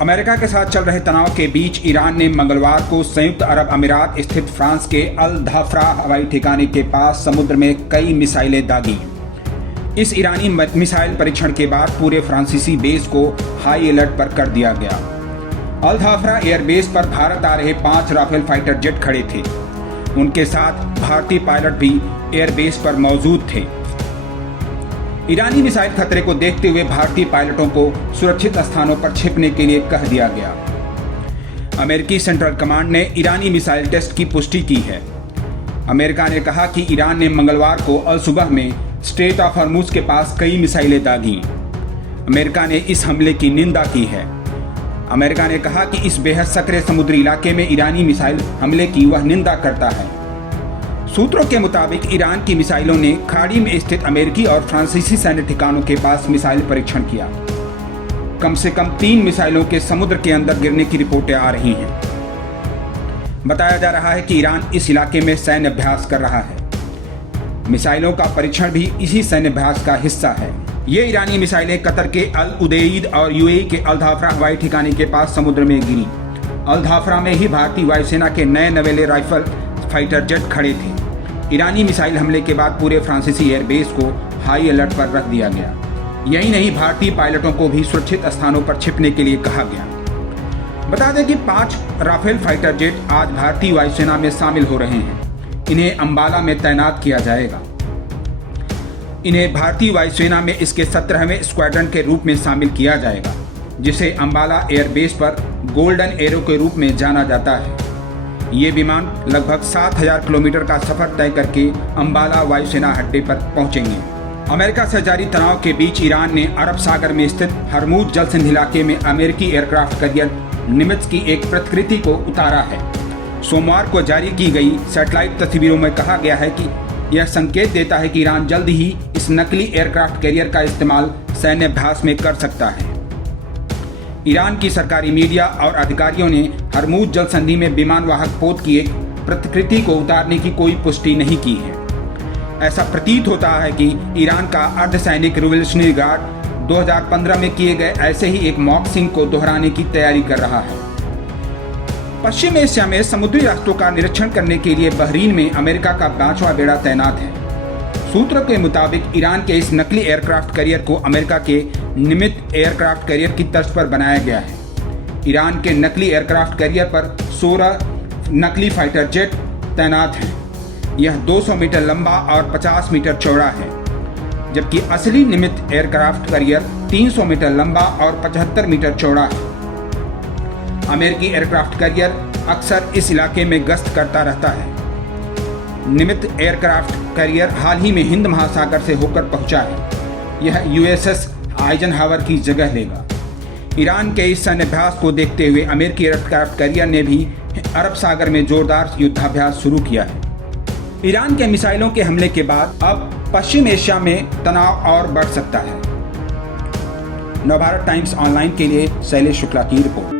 America के साथ चल रहे तनाव के बीच ईरान ने मंगलवार को संयुक्त अरब अमीरात स्थित फ्रांस के अल धाफरा हवाई ठिकाने के पास समुद्र में कई मिसाइलें दागी। इस ईरानी मिसाइल परीक्षण के बाद पूरे फ्रांसीसी बेस को हाई अलर्ट पर कर दिया गया। अल धाफरा एयरबेस पर भारत आ रहे 5 राफेल फाइटर जेट खड़े थे। उनके साथ भारतीय पायलट भी एयरबेस पर मौजूद थे। ईरानी मिसाइल खतरे को देखते हुए भारतीय पायलटों को सुरक्षित स्थानों पर छिपने के लिए कह दिया गया। अमेरिकी सेंट्रल कमांड ने ईरानी मिसाइल टेस्ट की पुष्टि की है। अमेरिका ने कहा कि ईरान ने मंगलवार को अल सुबह में स्ट्रेट ऑफ हॉर्मुज के पास कई मिसाइलें दागी। अमेरिका ने इस हमले की निंदा की है। अमेरिका ने कहा कि इस बेहद सक्रिय समुद्री इलाके में ईरानी मिसाइल हमले की वह निंदा करता है। सूत्रों के मुताबिक ईरान की मिसाइलों ने खाड़ी में स्थित अमेरिकी और फ्रांसीसी सैन्य ठिकानों के पास मिसाइल परीक्षण किया। कम से कम 3 मिसाइलों के समुद्र के अंदर गिरने की रिपोर्टें आ रही हैं। बताया जा रहा है कि ईरान इस इलाके में सैन्य अभ्यास कर रहा है। मिसाइलों का परीक्षण भी इसी सैन्य अभ्यास का हिस्सा है। ये ईरानी मिसाइलें कतर के अल उदेईद और यूएई के अल धाफरा हवाई ठिकाने के पास समुद्र में गिरी। अल धाफरा में ही भारतीय वायुसेना के नए नवेले राइफल फाइटर जेट खड़े थे। ईरानी मिसाइल हमले के बाद पूरे फ्रांसीसी एयरबेस को हाई अलर्ट पर रख दिया गया। यही नहीं, भारतीय पायलटों को भी सुरक्षित स्थानों पर छिपने के लिए कहा गया। बता दें कि 5 राफेल फाइटर जेट आज भारतीय वायुसेना में शामिल हो रहे हैं। इन्हें अंबाला में तैनात किया जाएगा। इन्हें भारतीय वायुसेना में इसके 17वें स्क्वाड्रन के रूप में शामिल किया जाएगा, जिसे अंबाला एयरबेस पर गोल्डन एरो के रूप में जाना जाता है। ये विमान लगभग 7000 किलोमीटर का सफर तय करके अंबाला वायुसेना अड्डे पर पहुंचेंगे। अमेरिका से जारी तनाव के बीच ईरान ने अरब सागर में स्थित हरमुज जलसंधि इलाके में अमेरिकी एयरक्राफ्ट कैरियर निमित्ज की एक प्रतिकृति को उतारा है। सोमवार को जारी की गई सैटेलाइट तस्वीरों में कहा गया है कि यह संकेत देता है कि ईरान जल्द ही इस नकली एयरक्राफ्ट कैरियर का इस्तेमाल सैन्य अभ्यास में कर सकता है। ईरान की सरकारी मीडिया और अधिकारियों ने हरमुज जलसंधि में विमान वाहक पोत की एक प्रतिकृति को उतारने की कोई पुष्टि नहीं की है। ऐसा प्रतीत होता है कि ईरान का अर्धसैनिक रिवोल्यूशनरी गार्ड 2015 में किए गए ऐसे ही एक मॉकसिंग को दोहराने की तैयारी कर रहा है। पश्चिम एशिया में समुद्री रास्तों का निरीक्षण करने के लिए बहरीन में अमेरिका का 5वां बेड़ा तैनात है। सूत्रों के मुताबिक ईरान के इस नकली एयरक्राफ्ट कैरियर को अमेरिका के निमित्ज एयरक्राफ्ट कैरियर की तर्ज पर बनाया गया है। ईरान के नकली एयरक्राफ्ट कैरियर पर 16 नकली फाइटर जेट तैनात हैं। यह 200 मीटर लंबा और 50 मीटर चौड़ा है, जबकि असली निमित्ज एयरक्राफ्ट कैरियर 300 मीटर लंबा और 75 मीटर चौड़ा है। अमेरिकी एयरक्राफ्ट कैरियर अक्सर इस इलाके में गश्त करता रहता है। निमित्ज एयरक्राफ्ट कैरियर हाल ही में हिंद महासागर से होकर पहुंचा है। यह यूएसएस आइजनहावर की जगह लेगा। ईरान के इस सैन्य अभ्यास को देखते हुए अमेरिकी एयरक्राफ्ट कैरियर ने भी अरब सागर में जोरदार युद्धाभ्यास शुरू किया है। ईरान के मिसाइलों के हमले के बाद अब पश्चिम एशिया में तनाव और बढ़ सकता है। नवभारत टाइम्स ऑनलाइन के लिए शैलेश शुक्ला की रिपोर्ट।